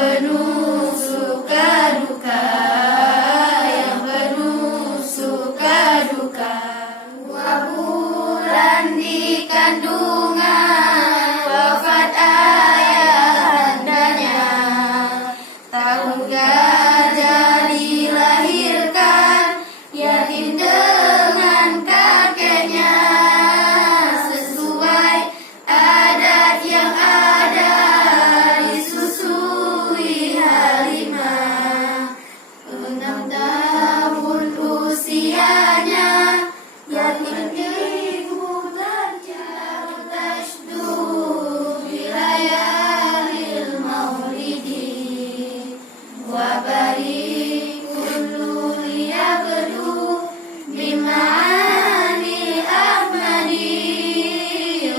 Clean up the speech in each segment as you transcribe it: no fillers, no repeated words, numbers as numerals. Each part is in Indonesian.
penuh suka duka, yang penuh suka duka. 2 bulan di kandungan, wafat ayahandanya. Tahun gajah dilahirkan, yatim dengan kakeknya. Sesuai adat yang ada, disusui Halimah. 6 tahun usianya, yatim ibu terjatuh bilayalil maulidi. Wa barikul liyabdu bima'ani ahmadi.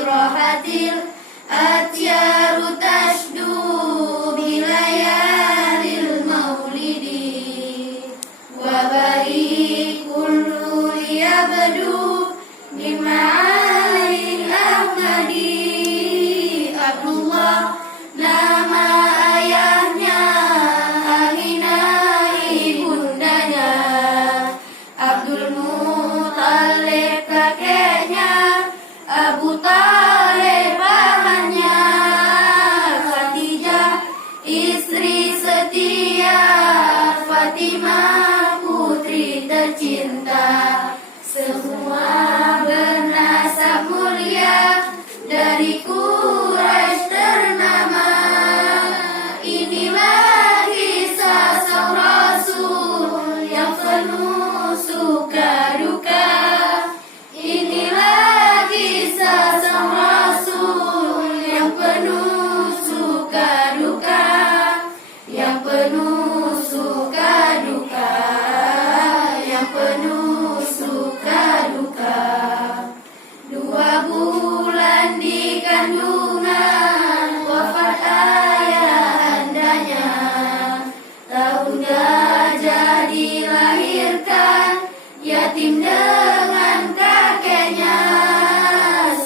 Rohatil atyaru tashdu bilayalil maulidi. Wa barikul liyabdu bima'ani ahmadi. Abdullah nama ayahnya, Aminah ibundanya. Abdul Muthalib kakeknya, Abu Thalib pamannya. Khadijah istri setia, Fatimah putri tercinta. Semua bernasab mulia, dari Quraisy ternama. Inilah kisah sang Rasul yang penuh suka duka. Inilah kisah sang Rasul yang penuh suka duka, yang penuh suka duka, yang penuh suka duka. 2 bulan di kandungan, wafat ayahandanya. Tahun gajah dilahirkan, yatim dengan kakeknya.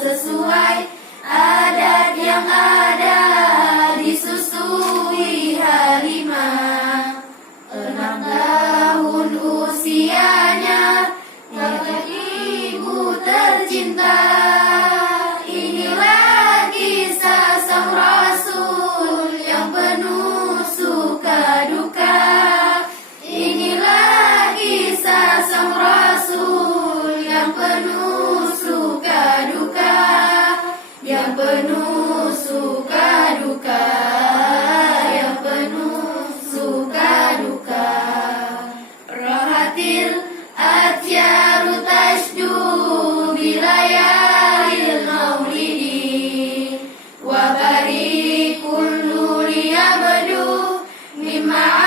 Sesuai adat yang ada, disusui Halimah. 6 tahun usianya, yatim ibu tercinta. Inilah kisah sang Rasul yang penuh suka duka. Inilah kisah sang Rasul yang penuh suka duka, yang penuh suka duka, yang penuh suka duka. Rohatil atyaru tashdu bilayalil maulidi. Wa barikul liyabdu mimma